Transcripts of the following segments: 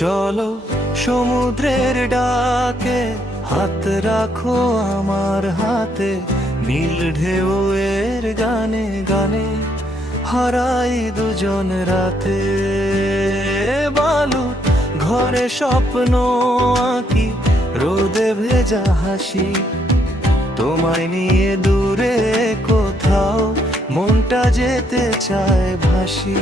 চলো সমুদ্রের ডাকে, হাত রাখো আমার হাতে, নীল ঢেউয়ের গানে গানে হারাই দুজন রাতে। বালু ঘরে স্বপ্ন আঁকি, রোদে ভেজা হাসি, তোমায় নিয়ে দূরে কোথাও মনটা যেতে চায় ভাসি।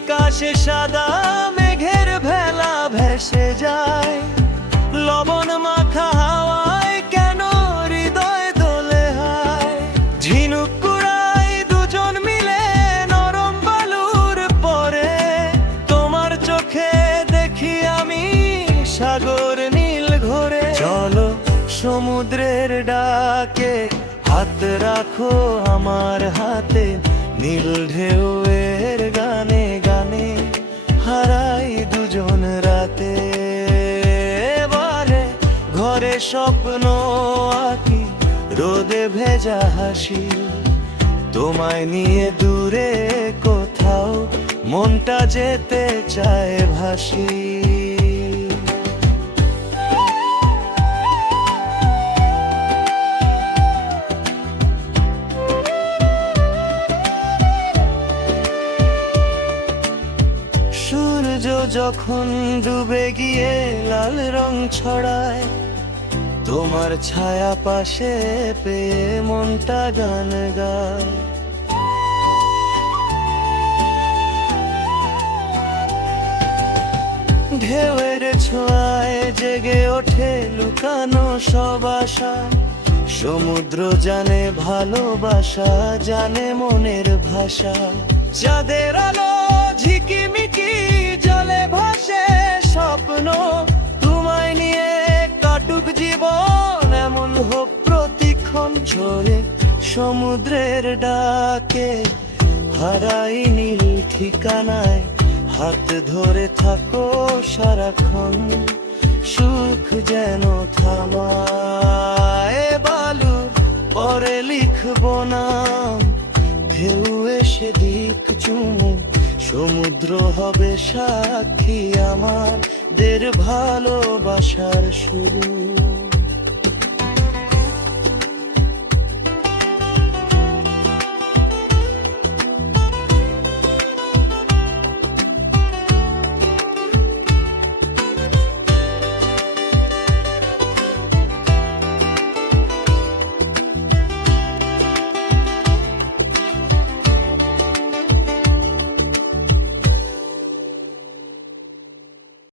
আকাশে সাদা মেঘের ভেলা ভেসে যায়, লবণ মাখা হাওয়ায় কেন হৃদয় দোলে হায়। ঝিনুক কুড়াই দুজন মিলে নরম বালুর পরে, তোমার চোখে দেখি আমি সাগর নীল ঘোরে। চলো সমুদ্রের ডাকে, হাত রাখো আমার হাতে, নীল ঢেউয়ের গানে গানে হারাই দুজন রাতে। এবারে ঘরে স্বপ্ন আঁকি, রোদে ভেজা হাসি, তোমায় নিয়ে দূরে কোথাও মনটা যেতে চায় ভাসি। সূর্য যখন ডুবে গিয়ে লাল রং ছড়ায়, তোমার ছায়া পাশে পেয়ে মনটা গান গায়। ঢেউয়ের ছোঁয়ায় জেগে ওঠে লুকানো সব আশা, সমুদ্র জানে ভালোবাসা, জানে মনের ভাষা। যাদের আলো ঝিকিমিকি জলে ভাসে স্বপ্ন, তোমায় নিয়ে কাটুক জীবন এমন হোক প্রতিক্ষণ। ঝরে সমুদ্রের ডাকে, হারাই নীল ঠিকানায়, হাত ধরে থাকো সারাক্ষণ, সুখ যেন থামায়। বালু পরে লিখবো নাম, ঢেউ এসে দিক চুমু, সমুদ্র হবে সাক্ষী আমাদের ভালোবাসার শুরু।